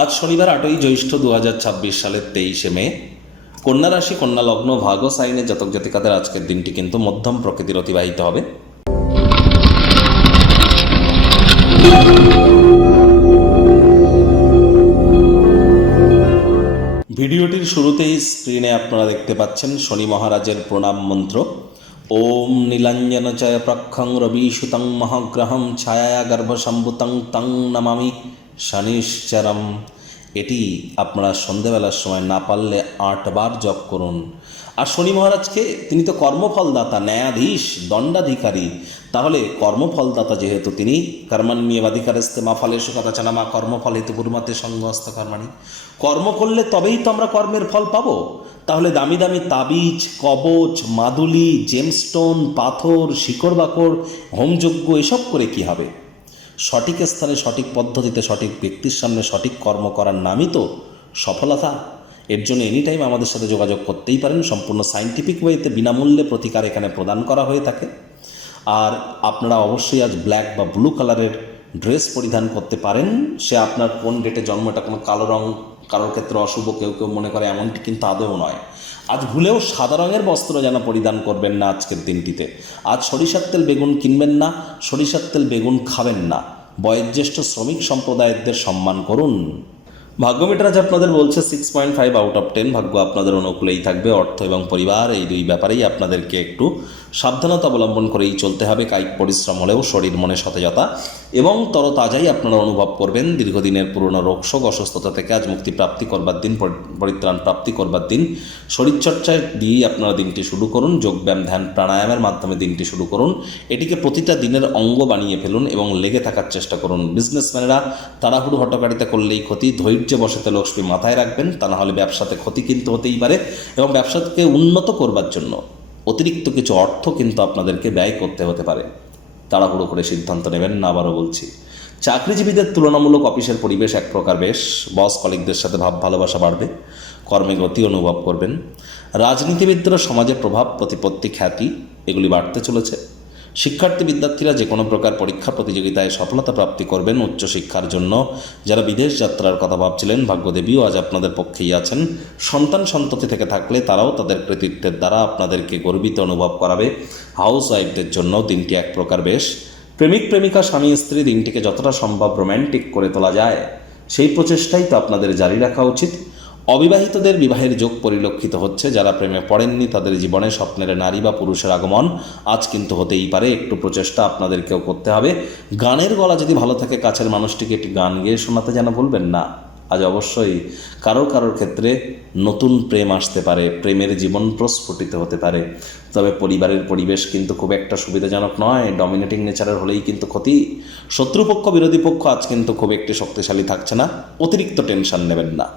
আজ শনিবার 8ই জ্যৈষ্ঠ 2026 সালের 23শে মে। কন্যা রাশি, কন্যা লগ্ন, ভাগ্য সাইনে জাতক জাতিকাদের আজকের দিনটি কিন্তু মধ্যম প্রকৃতির অতিবাহিত হবে। ভিডিওটির শুরুতেই স্ক্রিনে আপনারা দেখতে পাচ্ছেন শনি মহারাজের প্রণাম মন্ত্র। ওম নীলাঞ্জন চয় প্রক্ষং রবিসুতং মহাগ্রহম ছায়া গর্ভসম্ভুতং তং নমামি শনিশ্চরম। এটি আপনারা সন্ধেবেলার সময় না পারলে 8 বার জপ করুন। আর শনি মহারাজকে, তিনি তো কর্মফলদাতা, ন্যায়াধীশ, দণ্ডাধিকারী। তাহলে কর্মফলদাতা যেহেতু তিনি, কর্মণ্যেবাধিকারস্তে মা ফলেষু কদাচন মা কর্মফল হেতু গুরুমতে সঙ্গস্ত কর্মাণি। কর্ম করলে তবেই তো আমরা কর্মের ফল পাবো। তাহলে দামি দামি তাবিজ, কবচ, মাদুলি, জেমস্টোন, পাথর, শিকড় বাকড়, হোমযজ্ঞ এসব করে কি হবে? সঠিক স্থানে, সঠিক পদ্ধতিতে, সঠিক ব্যক্তির সামনে সঠিক কর্ম করার নামই তো সফলতা। এর জন্য এনি টাইম আমাদের সাথে যোগাযোগ করতেই পারেন। সম্পূর্ণ সায়েন্টিফিক ওয়েতে বিনামূল্যে প্রতিকার এখানে প্রদান করা হয়ে থাকে। আর আপনারা অবশ্যই আজ ব্ল্যাক বা ব্লু কালারের ড্রেস পরিধান করতে পারেন। সে আপনার কোন ডেটে জন্ম, এটা কোনো কালো রং কারোর ক্ষেত্রে অশুভ কেউ কেউ মনে করে, এমনটি কিন্তু আদৌ নয়। আজ ভুলেও সাদা রঙের বস্ত্র যেন পরিধান করবেন না আজকের দিনটিতে। আজ সরিষার তেল বেগুন কিনবেন না, সরিষার তেল বেগুন খাবেন না। বয়োজ্যেষ্ঠ শ্রমিক সম্প্রদায়দের সম্মান করুন। ভাগ্যমিটার আজ আপনাদের বলছে 6.5 আউট অফ 10। ভাগ্য আপনাদের অনুকূলেই থাকবে। অর্থ এবং পরিবার, এই দুই ব্যাপারেই আপনাদেরকে একটু সাবধানতা অবলম্বন করেই চলতে হবে। কায়িক পরিশ্রম হলেও শরীর মনে সতেজতা এবং তরতাজাই আপনারা অনুভব করবেন। দীর্ঘদিনের পুরনো রোগশোক, অসুস্থতা থেকে আজ মুক্তি প্রাপ্তি করবার দিন, পরিত্রাণ প্রাপ্তি করবার দিন। শরীরচর্চায় দিয়েই আপনারা দিনটি শুরু করুন। যোগব্যায়াম, ধ্যান, প্রাণায়ামের মাধ্যমে দিনটি শুরু করুন। এটিকে প্রতিটা দিনের অঙ্গ বানিয়ে ফেলুন এবং লেগে থাকার চেষ্টা করুন। বিজনেসম্যানেরা তাড়াহুড়ো হটকারিতা করলেই ক্ষতি। ধৈর্য বসেতে লক্ষ্মী মাথায় রাখবেন, তা না হলে ব্যবসাতে ক্ষতি কিন্তু হতেই পারে। এবং ব্যবসাকে উন্নত করবার জন্য অতিরিক্ত কিছু অর্থ কিন্তু আপনাদেরকে ব্যয় করতে হতে পারে। তাড়াহুড়ো করে সিদ্ধান্ত নেবেন না, আবারও বলছি। চাকরিজীবীদের তুলনামূলক অফিসের পরিবেশ এক প্রকার বেশ। বস কলিগদের সাথে ভাব ভালোবাসা বাড়বে, কর্মে গতি অনুভব করবেন। রাজনীতিবিদরা সমাজে প্রভাব, প্রতিপত্তি, খ্যাতি এগুলি বাড়তে চলেছে। শিক্ষার্থী বিদ্যার্থীরা যে কোনো প্রকার পরীক্ষা প্রতিযোগিতায় সফলতা প্রাপ্তি করবেন। উচ্চশিক্ষার জন্য যারা বিদেশ যাত্রার কথা ভাবছিলেন, ভাগ্যদেবীও আজ আপনাদের পক্ষেই আছেন। সন্তান সন্ততি থেকে থাকলে তারাও তাদের কৃতিত্বের দ্বারা আপনাদেরকে গর্বিত অনুভব করাবে। হাউস ওয়াইফদের জন্য দিনটি এক প্রকার বেশ। প্রেমিক প্রেমিকা, স্বামী স্ত্রী দিনটিকে যতটা সম্ভব রোম্যান্টিক করে তোলা যায় সেই প্রচেষ্টাই তো আপনাদের জারি রাখা উচিত। অবিবাহিতদের বিবাহের যোগ পরিলক্ষিত হচ্ছে। যারা প্রেমে পড়েননি তাদের জীবনে স্বপ্নের নারী বা পুরুষের আগমন আজ কিন্তু হতেই পারে। একটু প্রচেষ্টা আপনাদেরকেও করতে হবে। গানের গলা যদি ভালো থাকে, কাছের মানুষটিকে একটি গান গেয়ে শোনাতে যেন ভুলবেন না। আজ অবশ্যই কারোর ক্ষেত্রে নতুন প্রেম আসতে পারে, প্রেমের জীবন প্রস্ফুটিত হতে পারে। তবে পরিবারের পরিবেশ কিন্তু খুব একটা সুবিধাজনক নয়। ডমিনেটিং নেচারের হলেই কিন্তু ক্ষতি। শত্রুপক্ষ, বিরোধী পক্ষ আজ কিন্তু খুব একটি শক্তিশালী থাকছে না। অতিরিক্ত টেনশন নেবেন না।